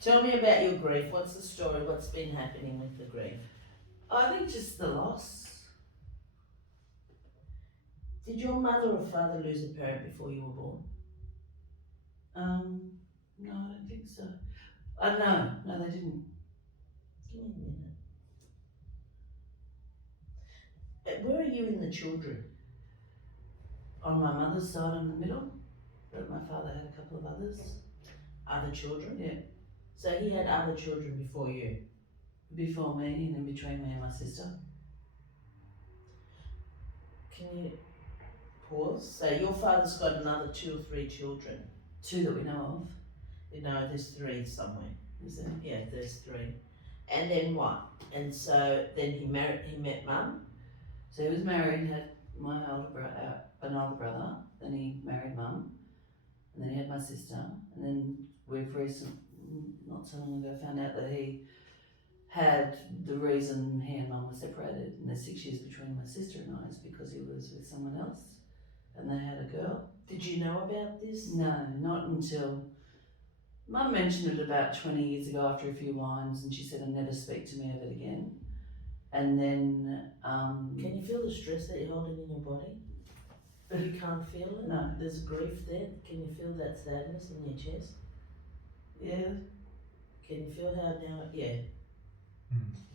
Tell me about your grief. What's the story? What's been happening with the grief? I think just the loss. Did your mother or father lose a parent before you were born? No, I don't think so. No, they didn't. Give me a minute. Where are you in the children? On my mother's side, in the middle, but my father had a couple of others. Other children? Yeah, So he had other children before you? before me and in between me and my sister. Can you pause? So your father's got another 2 or 3 children? 2 that we know of. No, there's 3 somewhere. Is there? Yeah, there's 3. And then what? And so then he met mum? So he was married, had my another brother, then he married mum, and then he had my sister, and then we've not so long ago, found out that he had the reason he and mum were separated, and there's 6 years between my sister and I is because he was with someone else, and they had a girl. Did you know about this? No, not until mum mentioned it about 20 years ago after a few wines, and she said, "I'll never speak to me of it again." And then Can you feel the stress that you're holding in your body? You can't feel it? No. There's grief there. Can you feel that sadness in your chest? Yeah. Can you feel how now? Yeah.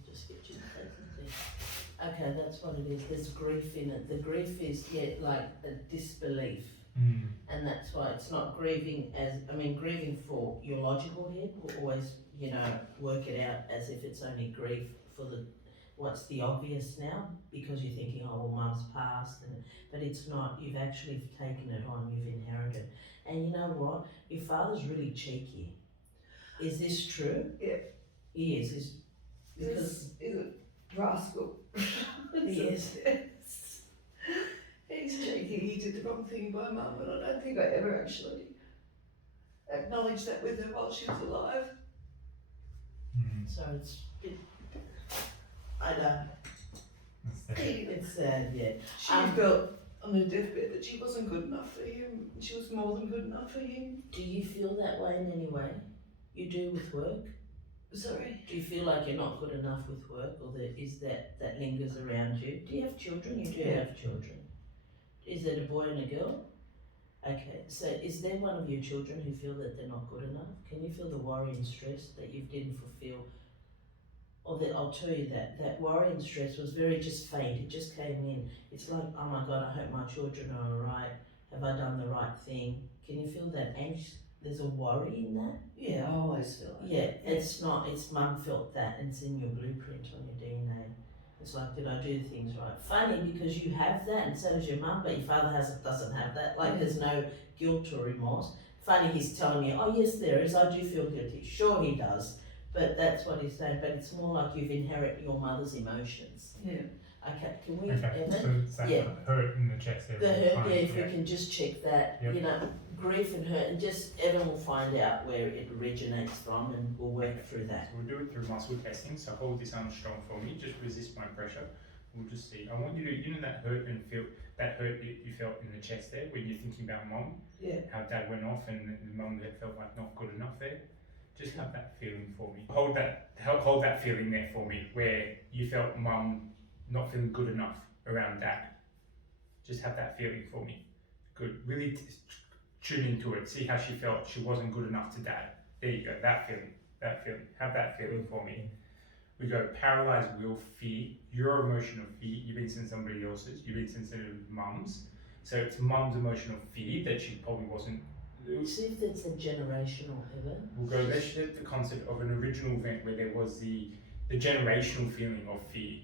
Just get you to take the thing. Okay, that's what it is. There's grief in it. The grief is like a disbelief. And that's why it's not grieving grieving for your logical head will always, work it out as if it's only grief for what's the obvious now, because you're thinking, oh, well, mum's passed, but it's not. You've actually taken it on, you've inherited. And you know what? Your father's really cheeky. Is this true? Yeah. He is. Because He's a rascal. he is. He's cheeky. He did the wrong thing by mum, and I don't think I ever actually acknowledged that with her while she was alive. So I know. It's sad, yeah. She felt on her deathbed that she wasn't good enough for him. She was more than good enough for him. Do you feel that way in any way? You do with work? Sorry? Do you feel like you're not good enough with work, or is that lingers around you? Do you have children? You do have children. Is it a boy and a girl? Okay, so is there one of your children who feel that they're not good enough? Can you feel the worry and stress that you didn't fulfill? Or that I'll tell you that worry and stress was very just faint. It just came in. It's like, oh my God, I hope my children are alright. Have I done the right thing? Can you feel that anxious? There's a worry in that? Yeah, I always feel like that. It's not, it's mum felt that, and it's in your blueprint on your DNA. It's like, did I do things right? Funny, because you have that, and so does your mum, but your father doesn't have that. Like, there's no guilt or remorse. Funny, he's telling you, oh yes, there is, I do feel guilty. Sure, he does, but that's what he's saying. But it's more like you've inherited your mother's emotions. Yeah. Okay, can we, Okay, Evan? so hurt in the chest there. The hurt, if we can just check that, grief and hurt, and just Evan will find out where it originates from, and we'll work through that. So we'll do it through muscle testing. So hold this arm strong for me. Just resist my pressure. We'll just see. I want you to, that hurt and feel that hurt that you felt in the chest there when you're thinking about mum. Yeah. How dad went off and the mum that felt like not good enough there. Just have that feeling for me. Hold that feeling there for me, where you felt mum not feeling good enough around dad. Just have that feeling for me. Good. Really tune into it. See how she felt. She wasn't good enough to dad. There you go. That feeling. Have that feeling for me. We go paralyzed will, fear. Your emotion of fear. You've been seeing somebody else's. You've been sensitive with mum's. So it's mum's emotion of fear that she probably wasn't. See if it's a generational, Evan. We'll go. Let's look at the concept of an original event where there was the generational feeling of fear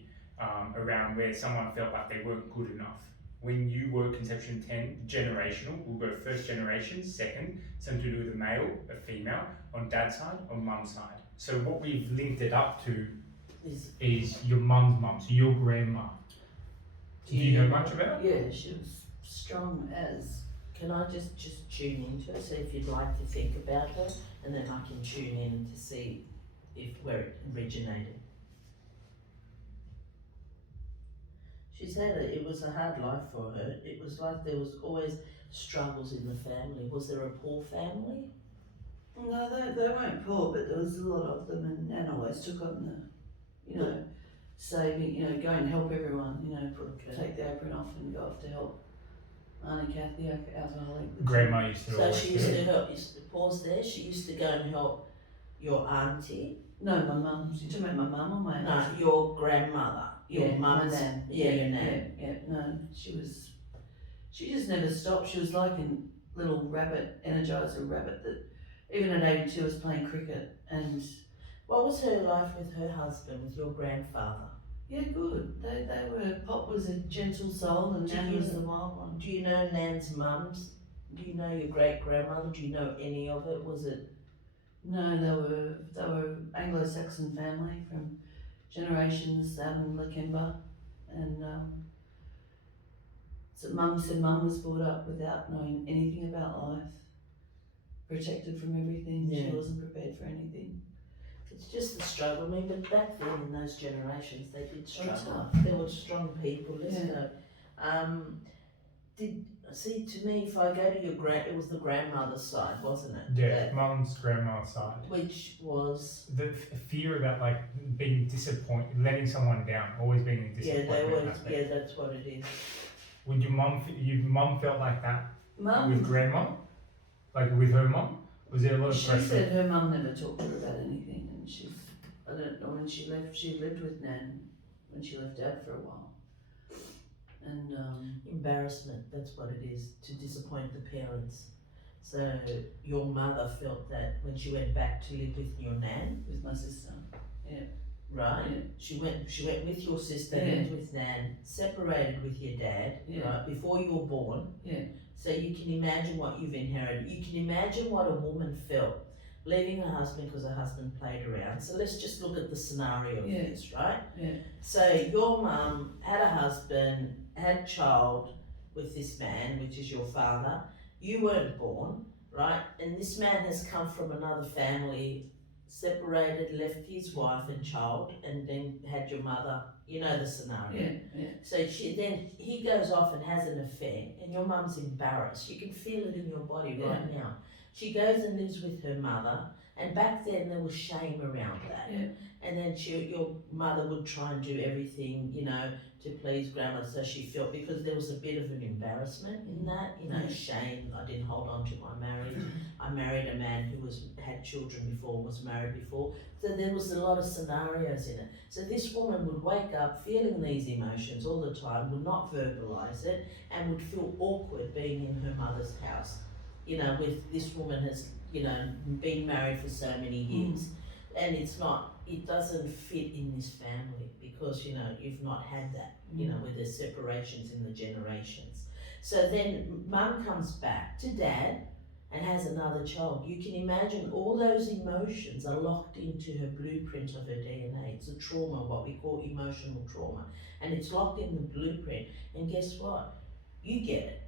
around where someone felt like they weren't good enough. When you were conception 10, generational, we'll go first generation, second, something to do with a male, a female, on dad's side, on mum's side. So what we've linked it up to is your mum's mum, so your grandma. Do you know much about it? Yeah, she was strong as. Can I just tune into her? So if you'd like to think about her, and then I can tune in to see where it originated. She said it was a hard life for her. It was like there was always struggles in the family. Was there a poor family? No, they weren't poor, but there was a lot of them, and Nan always took on the, you know, saving, you know, go and help everyone, you know, take the apron off and go off to help Auntie Kathy, alcoholic. Grandma used to So always she do used it. to help, pause there, she used to go and help your auntie? No, my mum. You talking about my mum or my No, auntie? your grandmother. Your Yeah, mum's, my nan. yeah, your nan. Yeah, no, she just never stopped. She was like a little rabbit, energizer rabbit that even at 82 was playing cricket. And What was her life with her husband, with your grandfather? yeah, good. They were, Pop was a gentle soul and Nan was the wild one. Do you know Nan's mums? Do you know your great grandmother? Do you know any of it? Was it? No, they were Anglo-Saxon family from generations out in Lakemba, and so Mum said Mum was brought up without knowing anything about life, protected from everything. Yeah. She wasn't prepared for anything. It's just the struggle. I mean, but back then in those generations, they did struggle. tough. There were strong people. Let's go. To me, if I go to your it was the grandmother's side, wasn't it? Yeah, mum's grandma's side. Which was The fear about like being disappointed, letting someone down, always being a yeah, disappointment aspect. yeah, that's what it is. Would your mum felt like that Mum, with grandma, like with her mum? Was there a lot of she pressure? said her mum never talked to her about anything, and I don't know when she left. She lived with Nan when she left Dad for a while, and Embarrassment, that's what it is, to disappoint the parents. So your mother felt that when she went back to live with your nan, with my sister. right? Yeah. She went with your sister, Yeah. lived with nan, separated with your dad, Yeah. right, before you were born. Yeah. So you can imagine what you've inherited. You can imagine what a woman felt leaving her husband because her husband played around. So let's just look at the scenario of Yeah. this, right? Yeah. So your mum had a husband, had a child with this man, which is your father. You weren't born, right? And this man has come from another family, separated, left his wife and child, and then had your mother. You know the scenario. Yeah. Yeah. So he goes off and has an affair, and your mum's embarrassed. You can feel it in your body right now. She goes and lives with her mother, and back then there was shame around that. Yeah. And then your mother would try and do everything, you know, to please grandma, so she felt, because there was a bit of an embarrassment in that, you know, shame. I didn't hold on to my marriage. I married a man who had children before, was married before. So there was a lot of scenarios in it. So this woman would wake up feeling these emotions all the time, would not verbalise it, and would feel awkward being in her mother's house. You know, with this woman has, you know, been married for so many years, and it doesn't fit in this family because, you know, you've not had that, you know, where there's separations in the generations. So then mum comes back to dad and has another child. You can imagine all those emotions are locked into her blueprint of her DNA. It's a trauma, what we call emotional trauma, and it's locked in the blueprint. And guess what? You get it.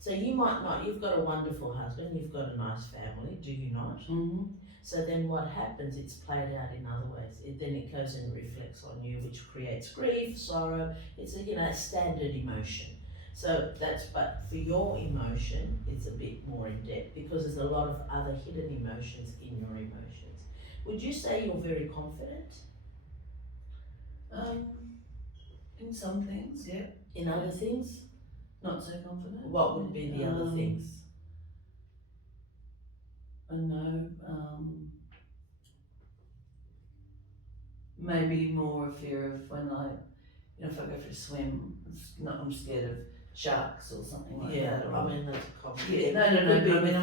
So you might not, you've got a wonderful husband, you've got a nice family, do you not? Mm-hmm. So then what happens, it's played out in other ways. Then it goes and reflects on you, which creates grief, sorrow. It's a, you know, standard emotion. So but for your emotion, it's a bit more in depth because there's a lot of other hidden emotions in your emotions. Would you say you're very confident? In some things, yeah. In other things? Not so confident. What would be the other things? I know, maybe more a fear of when if I go for a swim, I'm scared of sharks or something like that. Or, I mean, that's a common. Yeah, no. I mean,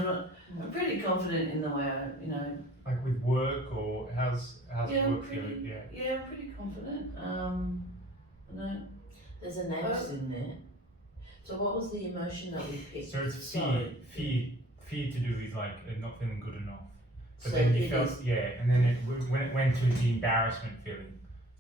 I'm pretty confident in the way Like with work, or how's work feeling? Yeah, I'm pretty confident. There's an angst in there. So what was the emotion that we picked? So it's fear to do with like not feeling good enough. But So then you felt and then when it went to the embarrassment feeling.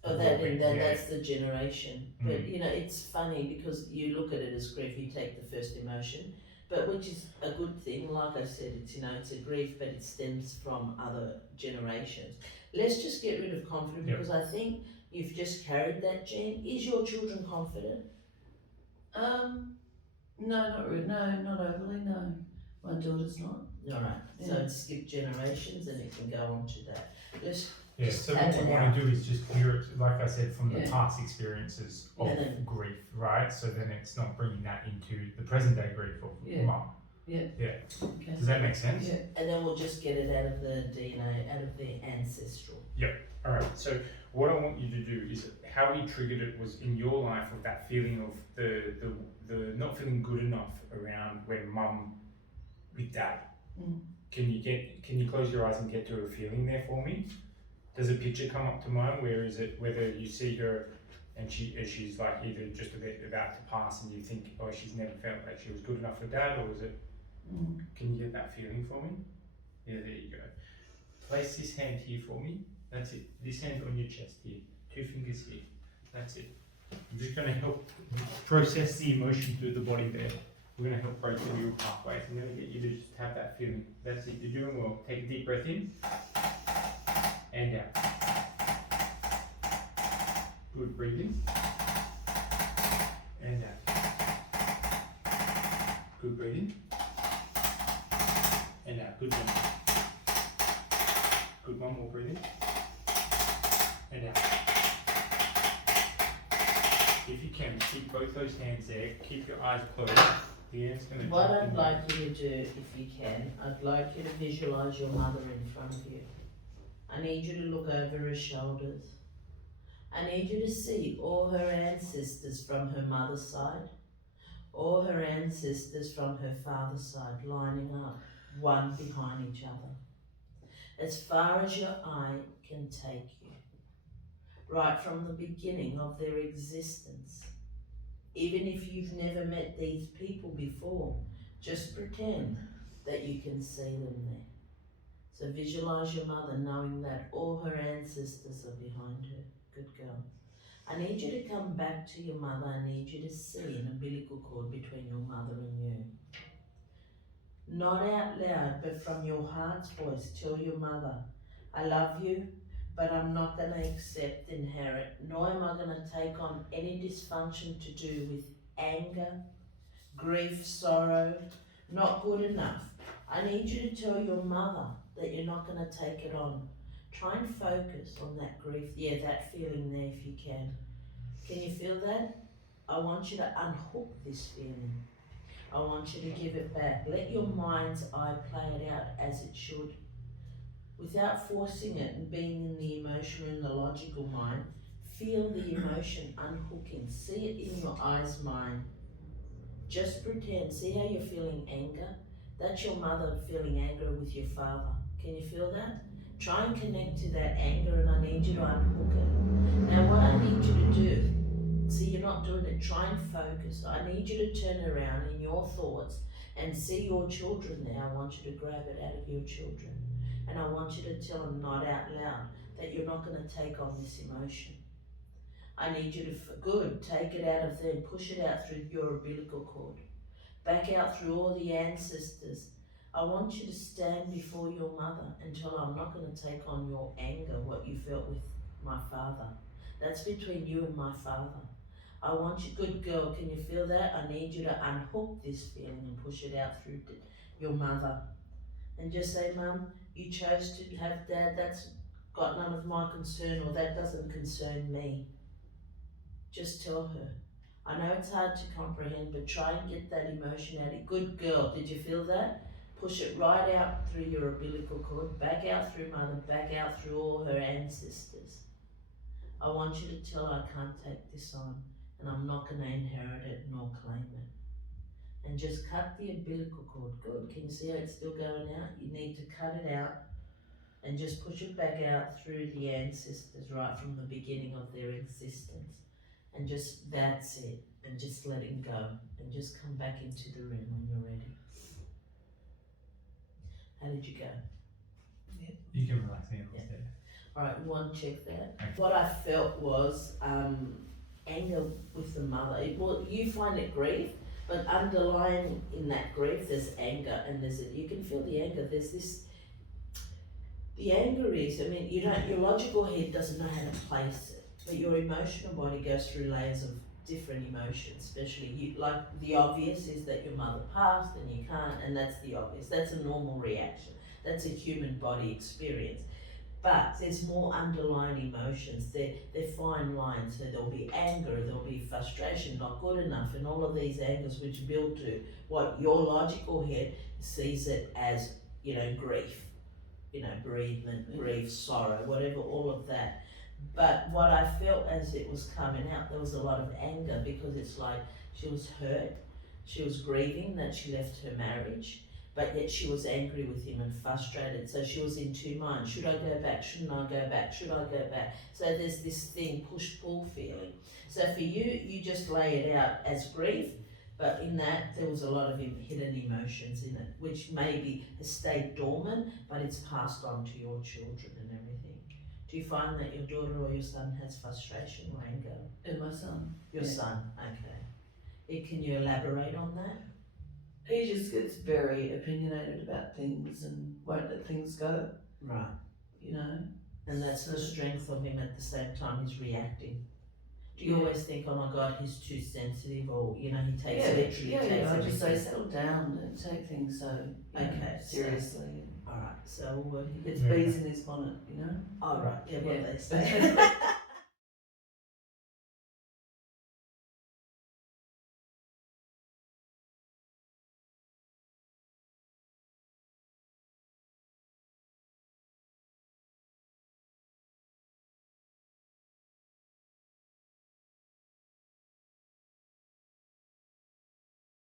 Oh, that's the generation. But you know, it's funny because you look at it as grief, you take the first emotion, but which is a good thing. Like I said, it's a grief, but it stems from other generations. Let's just get rid of confidence because I think you've just carried that gene. Is your children confident? No, not really. No, not overly. No, my daughter's not. Alright, so Yeah. it's skip generations and it can go on to that. Let's Yeah, just so tap what we it want out. to do is just clear it, like I said, from the Yeah. past experiences of And then- grief, right? So then it's not bringing that into the present day grief of Yeah. mum. Okay. Does that make sense? Yeah. And then we'll just get it out of the DNA, out of the ancestral. Alright, so what I want you to do is how you triggered it was in your life of that feeling of the not feeling good enough around when mum with dad. Mm. Can you close your eyes and get to a feeling there for me? Does a picture come up to mind? Where is it? Whether you see her and she's like either just about to pass and you think, oh, she's never felt like she was good enough for dad, or is it? Can you get that feeling for me? Yeah, there you go. Place this hand here for me. That's it. This hand on your chest here. 2 fingers here. That's it. I'm just going to help process the emotion through the body there. We're going to help break the neural pathways. I'm going to get you to just have that feeling. That's it. You're doing well. Take a deep breath in and out. Good. Breathe in and out. Good. Breathe in and out. Good one. Good. One more. Breathe in and out. If you can, keep both those hands there. Keep your eyes closed. Leanne's going to. What I'd like you to do, if you can, I'd like you to visualise your mother in front of you. I need you to look over her shoulders. I need you to see all her ancestors from her mother's side, all her ancestors from her father's side lining up, one behind each other, as far as your eye can take you, right from the beginning of their existence. Even if you've never met these people before, just pretend that you can see them there. So visualize your mother knowing that all her ancestors are behind her. Good girl. I need you to come back to your mother. I need you to see an umbilical cord between your mother and you. Not out loud, but from your heart's voice, tell your mother, I love you, but I'm not going to accept, inherit, nor am I going to take on any dysfunction to do with anger, grief, sorrow, not good enough. I need you to tell your mother that you're not going to take it on. Try and focus on that grief, that feeling there if you can. Can you feel that? I want you to unhook this feeling. I want you to give it back. Let your mind's eye play it out as it should. Without forcing it and being in the emotional and the logical mind, feel the emotion unhooking. See it in your eyes mind. Just pretend. See how you're feeling anger? That's your mother feeling anger with your father. Can you feel that? Try and connect to that anger and I need you to unhook it. Now what I need you to do, see you're not doing it, try and focus. I need you to turn around in your thoughts and see your children there. I want you to grab it out of your children. And I want you to tell them, not out loud, that you're not going to take on this emotion. I need you to, take it out of them, push it out through your umbilical cord, back out through all the ancestors. I want you to stand before your mother and tell her, I'm not going to take on your anger, what you felt with my father. That's between you and my father. I want you, good girl, can you feel that? I need you to unhook this feeling and push it out through your mother. And just say, Mum, you chose to have dad, that's got none of my concern, or that doesn't concern me. Just tell her. I know it's hard to comprehend, but try and get that emotion out. Good girl, did you feel that? Push it right out through your umbilical cord, back out through mother, back out through all her ancestors. I want you to tell her I can't take this on, and I'm not going to inherit it nor claim it. And just cut the umbilical cord. Good, can you see how it's still going out? You need to cut it out and just push it back out through the ancestors right from the beginning of their existence. And just, that's it. And just letting go. And just come back into the room when you're ready. How did you go? You can relax the ankles there. Alright, one, check that. Okay. What I felt was anger with the mother. You find it grief, but underlying in that grief there's anger, and you can feel the anger. There's this, the anger is, your logical head doesn't know how to place it, but your emotional body goes through layers of different emotions, especially you, like the obvious is that your mother passed and you can't, and that's the obvious. That's a normal reaction. That's a human body experience. But there's more underlying emotions. They're fine lines. So there'll be anger, there'll be frustration, not good enough, and all of these angers which build to what your logical head sees it as, grief, bereavement, grief, sorrow, whatever, all of that. But what I felt as it was coming out, there was a lot of anger, because it's like she was hurt, she was grieving that she left her marriage, but yet she was angry with him and frustrated. So she was in two minds. Should I go back? Shouldn't I go back? Should I go back? So there's this thing, push-pull feeling. So for you, you just lay it out as grief, but in that there was a lot of hidden emotions in it, which maybe has stayed dormant, but it's passed on to your children and everything. Do you find that your daughter or your son has frustration or anger? And my son. Your son, okay. Can you elaborate on that? He just gets very opinionated about things and won't let things go, Right. And that's the strength of him. At the same time, he's reacting. Do you always think, oh my God, he's too sensitive, or he takes literally takes I just say everything? settle down and take things so seriously. All right, so It's bees in his bonnet, all right, yeah, Yeah. what they say.